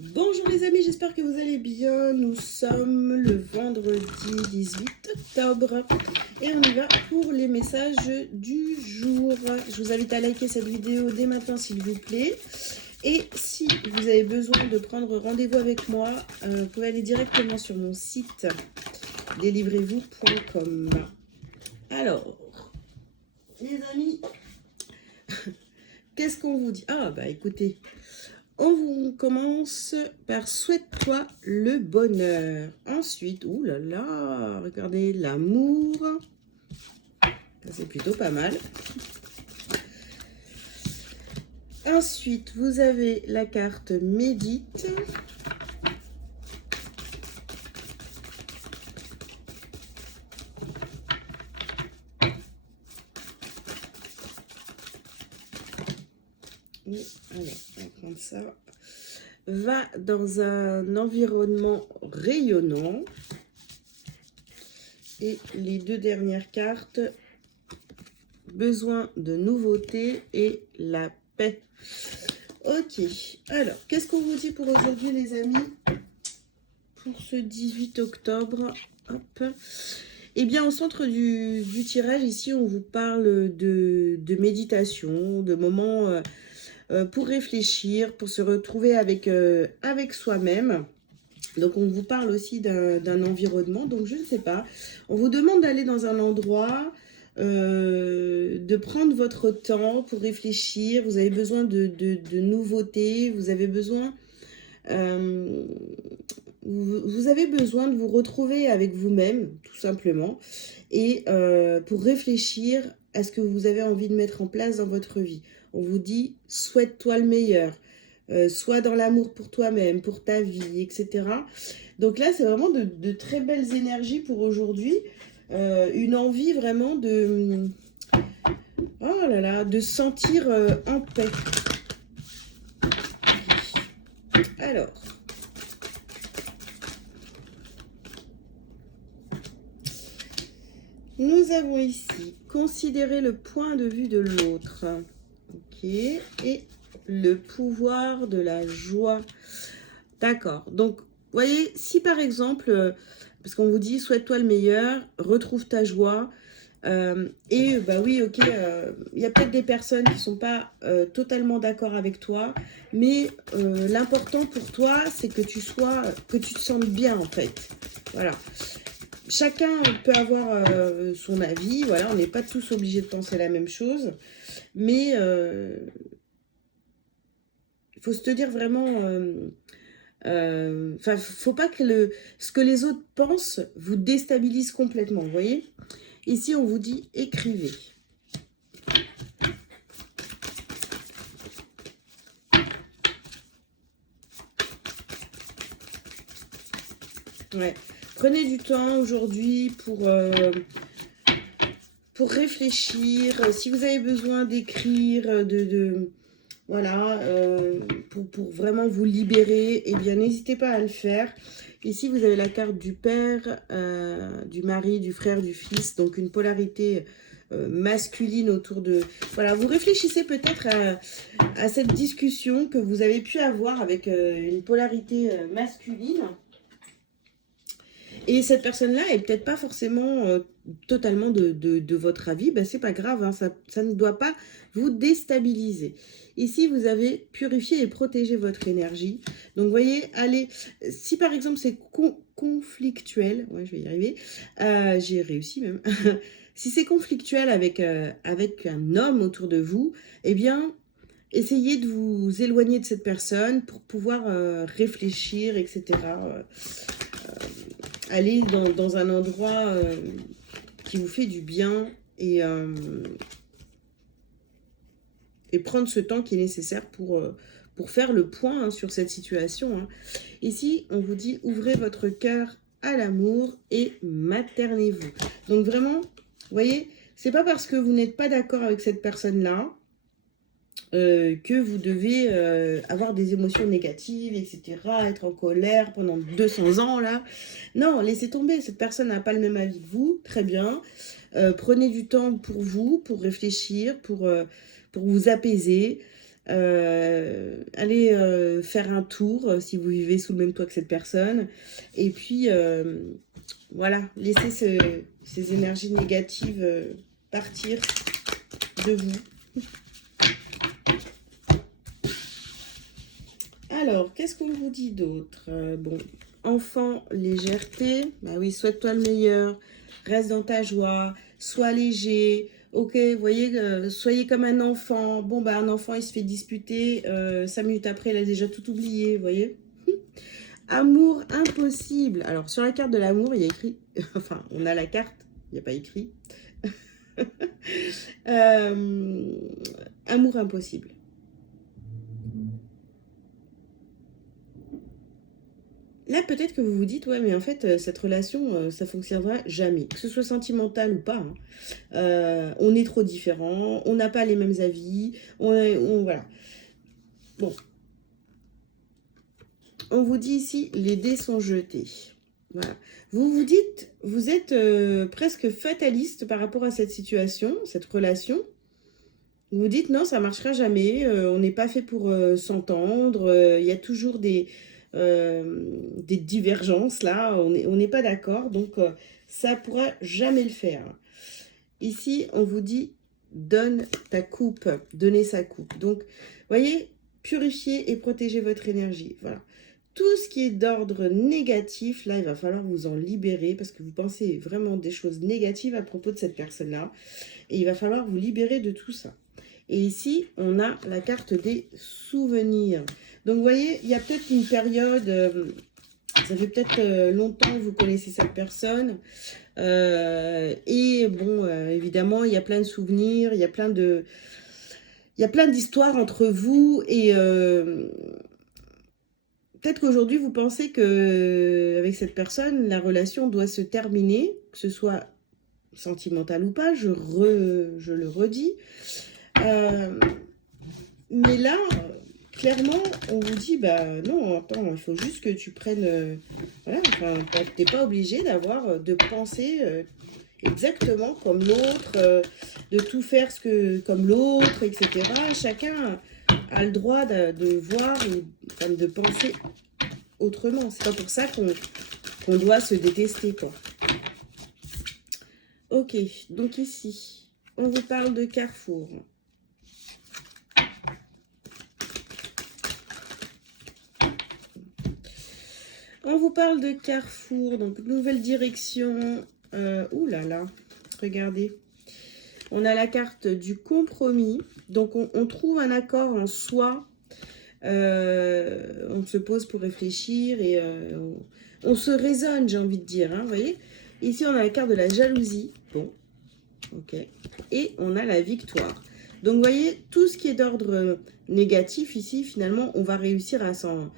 Bonjour les amis, j'espère que vous allez bien. Nous sommes le vendredi 18 octobre et on y va pour les messages du jour. Je vous invite à liker cette vidéo dès maintenant s'il vous plaît. Et si vous avez besoin de prendre rendez-vous avec moi, vous pouvez aller directement sur mon site délivrez-vous.com. Alors, les amis, qu'est-ce qu'on vous dit? Ah bah écoutez, on commence par souhaite-toi le bonheur. Ensuite, oulala, regardez l'amour. Ça c'est plutôt pas mal. Ensuite, vous avez la carte médite. Et alors, on va prendre ça. Va dans un environnement rayonnant. Et les deux dernières cartes, besoin de nouveautés et la paix. Ok, alors, qu'est-ce qu'on vous dit pour aujourd'hui les amis? Pour ce 18 octobre, hop. Eh bien, au centre du tirage, ici, on vous parle de méditation, de moments pour réfléchir, pour se retrouver avec soi-même. Donc, on vous parle aussi d'un environnement. Donc, je ne sais pas. On vous demande d'aller dans un endroit, de prendre votre temps pour réfléchir. Vous avez besoin de nouveautés. Vous avez besoin... vous avez besoin de vous retrouver avec vous-même, tout simplement, et pour réfléchir à ce que vous avez envie de mettre en place dans votre vie. On vous dit, souhaite-toi le meilleur, sois dans l'amour pour toi-même, pour ta vie, etc. Donc là, c'est vraiment de très belles énergies pour aujourd'hui, une envie vraiment de, oh là là, de se sentir en paix. Alors, nous avons ici considérer le point de vue de l'autre. Ok. Et le pouvoir de la joie. D'accord. Donc, vous voyez, si par exemple, parce qu'on vous dit souhaite-toi le meilleur, retrouve ta joie. Et bah oui, ok, il y a peut-être des personnes qui ne sont pas totalement d'accord avec toi, mais l'important pour toi, c'est que tu te sentes bien en fait. Voilà. Chacun peut avoir son avis, voilà, on n'est pas tous obligés de penser la même chose, mais il faut se dire vraiment, faut pas que ce que les autres pensent vous déstabilise complètement, vous voyez. Ici, on vous dit écrivez. Ouais. Prenez du temps aujourd'hui pour réfléchir. Si vous avez besoin d'écrire, voilà, pour vraiment vous libérer, eh bien, n'hésitez pas à le faire. Ici, vous avez la carte du père, du mari, du frère, du fils, donc une polarité masculine autour de... Voilà, vous réfléchissez peut-être à cette discussion que vous avez pu avoir avec une polarité masculine. Et cette personne-là est peut-être pas forcément totalement de votre avis. Ben, c'est pas grave, hein, ça ne doit pas vous déstabiliser. Ici, vous avez purifié et protégé votre énergie. Donc, vous voyez, allez, si par exemple c'est conflictuel, ouais, je vais y arriver, j'ai réussi même. Si c'est conflictuel avec un homme autour de vous, eh bien, essayez de vous éloigner de cette personne pour pouvoir réfléchir, etc. Aller dans un endroit qui vous fait du bien et prendre ce temps qui est nécessaire pour faire le point hein, sur cette situation. Hein. Ici, on vous dit ouvrez votre cœur à l'amour et maternez-vous. Donc vraiment, vous voyez, c'est pas parce que vous n'êtes pas d'accord avec cette personne-là que vous devez avoir des émotions négatives, etc., être en colère pendant 200 ans, là. Non, laissez tomber, cette personne n'a pas le même avis que vous, très bien. Prenez du temps pour vous, pour réfléchir, pour vous apaiser. Allez faire un tour si vous vivez sous le même toit que cette personne. Et puis, voilà, laissez ces énergies négatives partir de vous. Alors, qu'est-ce qu'on vous dit d'autre? Bon, enfant, légèreté. Bah oui, souhaite-toi le meilleur. Reste dans ta joie. Sois léger. Ok, vous voyez, soyez comme un enfant. Bon, bah, un enfant, il se fait disputer. 5 minutes après, il a déjà tout oublié, vous voyez. Amour impossible. Alors, sur la carte de l'amour, il y a écrit... Enfin, on a la carte, il n'y a pas écrit. Amour impossible. Là, peut-être que vous vous dites, ouais, mais en fait, cette relation, ça fonctionnera jamais. Que ce soit sentimental ou pas. Hein. On est trop différents, on n'a pas les mêmes avis, voilà. Bon. On vous dit ici, les dés sont jetés. Voilà. Vous vous dites, vous êtes presque fataliste par rapport à cette situation, cette relation. Vous vous dites, non, ça ne marchera jamais, on n'est pas fait pour s'entendre, il y a toujours des divergences là, on n'est pas d'accord, donc ça ne pourra jamais le faire. Ici, on vous dit, donne ta coupe, donnez sa coupe. Donc, voyez, purifiez et protégez votre énergie. Voilà. Tout ce qui est d'ordre négatif, là, il va falloir vous en libérer parce que vous pensez vraiment des choses négatives à propos de cette personne-là. Et il va falloir vous libérer de tout ça. Et ici, on a la carte des souvenirs. Donc, vous voyez, il y a peut-être une période, ça fait peut-être longtemps que vous connaissez cette personne. Et bon, évidemment, il y a plein de souvenirs, il y a plein d'histoires entre vous. Et peut-être qu'aujourd'hui, vous pensez qu'avec cette personne, la relation doit se terminer, que ce soit sentimental ou pas, je le redis. Mais là, clairement, on vous dit, bah non, attends, il faut juste que tu prennes... voilà, enfin, t'es pas obligé de penser exactement comme l'autre, de tout faire comme l'autre, etc. Chacun a le droit de voir et enfin, de penser autrement. C'est pas pour ça qu'on doit se détester, quoi. Ok, donc ici, on vous parle de Carrefour. On vous parle de Carrefour, donc nouvelle direction. Ouh là là, regardez. On a la carte du compromis. Donc, on trouve un accord en soi. On se pose pour réfléchir et on se raisonne, j'ai envie de dire. Hein, vous voyez, ici, on a la carte de la jalousie. Bon, ok. Et on a la victoire. Donc, vous voyez, tout ce qui est d'ordre négatif ici, finalement, on va réussir à s'en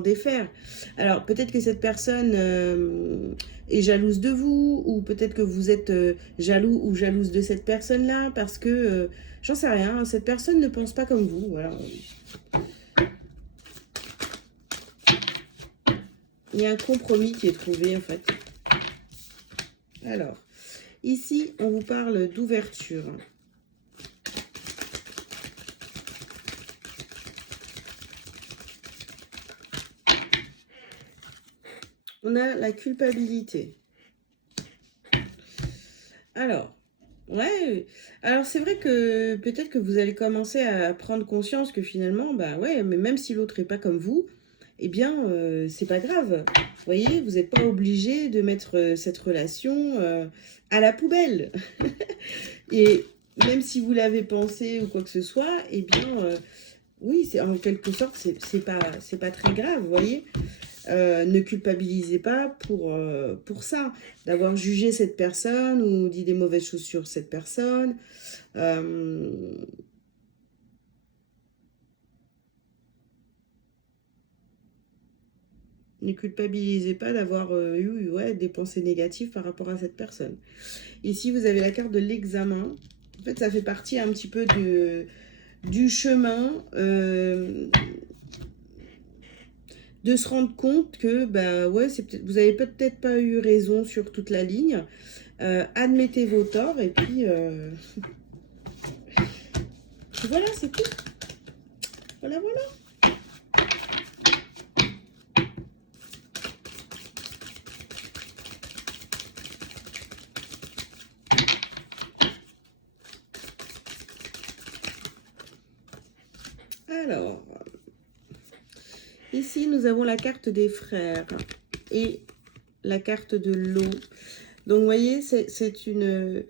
défaire. Alors, peut-être que cette personne est jalouse de vous, ou peut-être que vous êtes jaloux ou jalouse de cette personne-là, parce que, j'en sais rien, cette personne ne pense pas comme vous, voilà. Il y a un compromis qui est trouvé, en fait. Alors, ici, on vous parle d'ouverture. On a la culpabilité. Alors, ouais. Alors, c'est vrai que peut-être que vous allez commencer à prendre conscience que finalement, bah ouais, mais même si l'autre n'est pas comme vous, eh bien, c'est pas grave. Vous voyez, vous n'êtes pas obligé de mettre cette relation à la poubelle. Et même si vous l'avez pensé ou quoi que ce soit, eh bien, oui, en quelque sorte, c'est pas très grave, vous voyez. Ne culpabilisez pas pour ça, d'avoir jugé cette personne ou dit des mauvaises choses sur cette personne. Ne culpabilisez pas d'avoir eu des pensées négatives par rapport à cette personne. Ici, vous avez la carte de l'examen. En fait, ça fait partie un petit peu du chemin de se rendre compte que bah ouais, vous avez peut-être pas eu raison sur toute la ligne. Admettez vos torts et puis voilà, c'est tout. Voilà, voilà. Alors, ici, nous avons la carte des frères et la carte de l'eau. Donc, vous voyez, c'est une...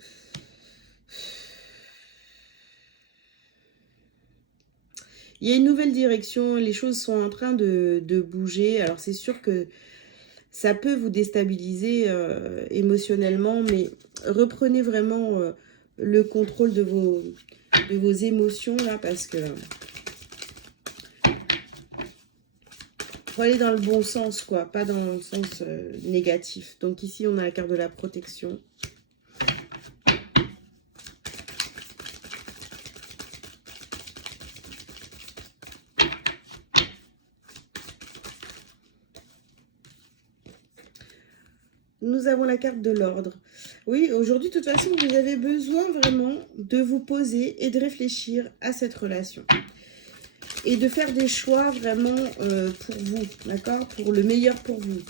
Il y a une nouvelle direction, les choses sont en train de bouger. Alors, c'est sûr que ça peut vous déstabiliser émotionnellement, mais reprenez vraiment le contrôle de vos émotions, là, parce que... faut aller dans le bon sens, quoi, pas dans le sens négatif. Donc ici, on a la carte de la protection. Nous avons la carte de l'ordre. Oui, aujourd'hui, de toute façon, vous avez besoin vraiment de vous poser et de réfléchir à cette relation. Et de faire des choix vraiment pour vous, d'accord? Pour le meilleur pour vous.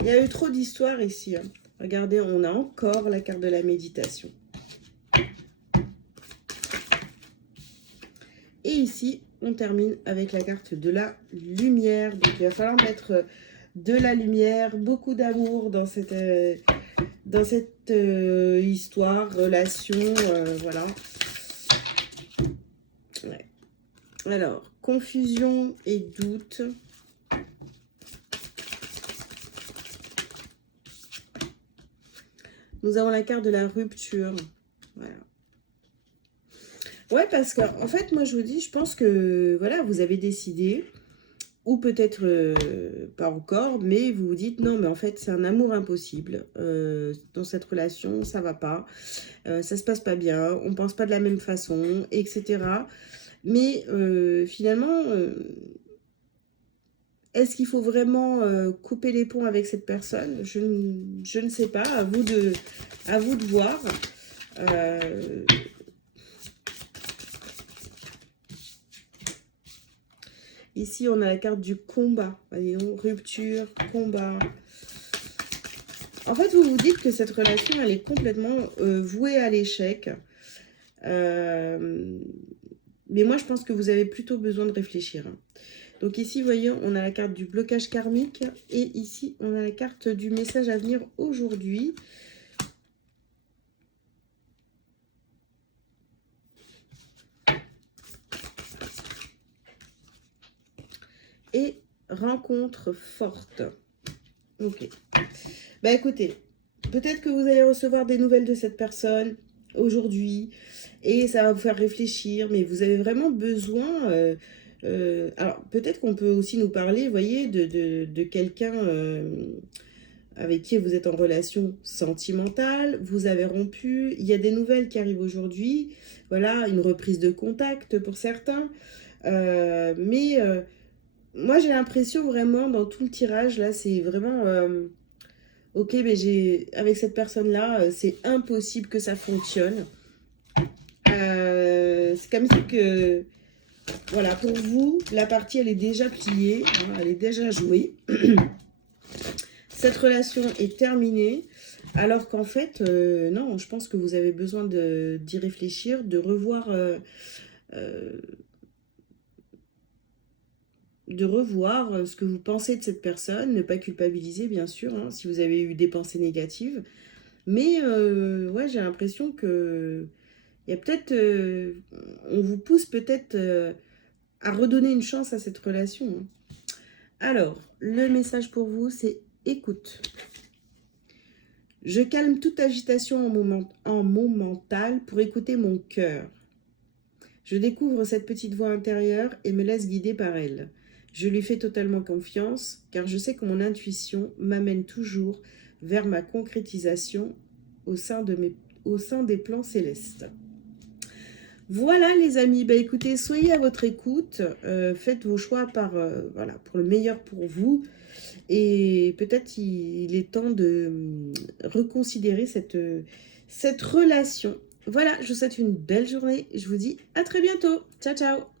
Il y a eu trop d'histoires ici. Hein. Regardez, on a encore la carte de la méditation. Et ici, on termine avec la carte de la lumière. Donc, il va falloir mettre de la lumière, beaucoup d'amour dans cette histoire, relation, voilà. Ouais. Alors, confusion et doute. Nous avons la carte de la rupture. Voilà. Ouais, parce qu'en fait, moi, je vous dis, je pense que, voilà, vous avez décidé, ou peut-être pas encore, mais vous vous dites, non, mais en fait, c'est un amour impossible. Dans cette relation, ça va pas. Ça se passe pas bien, on pense pas de la même façon, etc. Mais finalement, est-ce qu'il faut vraiment couper les ponts avec cette personne? Je ne sais pas, à vous de voir. Ici, on a la carte du combat. Voyons, rupture, combat. En fait, vous vous dites que cette relation, elle est complètement vouée à l'échec. Mais moi, je pense que vous avez plutôt besoin de réfléchir. Donc ici, vous voyez, on a la carte du blocage karmique. Et ici, on a la carte du message à venir aujourd'hui. Et rencontre forte. Ok. Bah écoutez, peut-être que vous allez recevoir des nouvelles de cette personne aujourd'hui. Et ça va vous faire réfléchir. Mais vous avez vraiment besoin... alors, peut-être qu'on peut aussi nous parler, vous voyez, de quelqu'un avec qui vous êtes en relation sentimentale. Vous avez rompu. Il y a des nouvelles qui arrivent aujourd'hui. Voilà, une reprise de contact pour certains. Mais... moi, j'ai l'impression vraiment, dans tout le tirage, là, c'est vraiment... ok, mais avec cette personne-là, c'est impossible que ça fonctionne. C'est comme si que... Voilà, pour vous, la partie, elle est déjà pliée. Hein, elle est déjà jouée. Cette relation est terminée. Alors qu'en fait, non, je pense que vous avez besoin d'y réfléchir, de revoir... ce que vous pensez de cette personne, ne pas culpabiliser bien sûr, hein, si vous avez eu des pensées négatives. Mais ouais, j'ai l'impression que il y a peut-être, on vous pousse peut-être à redonner une chance à cette relation. Hein. Alors, le message pour vous, c'est écoute. Je calme toute agitation en mon mental pour écouter mon cœur. Je découvre cette petite voix intérieure et me laisse guider par elle. Je lui fais totalement confiance car je sais que mon intuition m'amène toujours vers ma concrétisation au sein des plans célestes. Voilà les amis, bah écoutez, soyez à votre écoute, faites vos choix voilà, pour le meilleur pour vous et peut-être il est temps de reconsidérer cette relation Voilà, je vous souhaite une belle journée. Je vous dis à très bientôt. Ciao, ciao.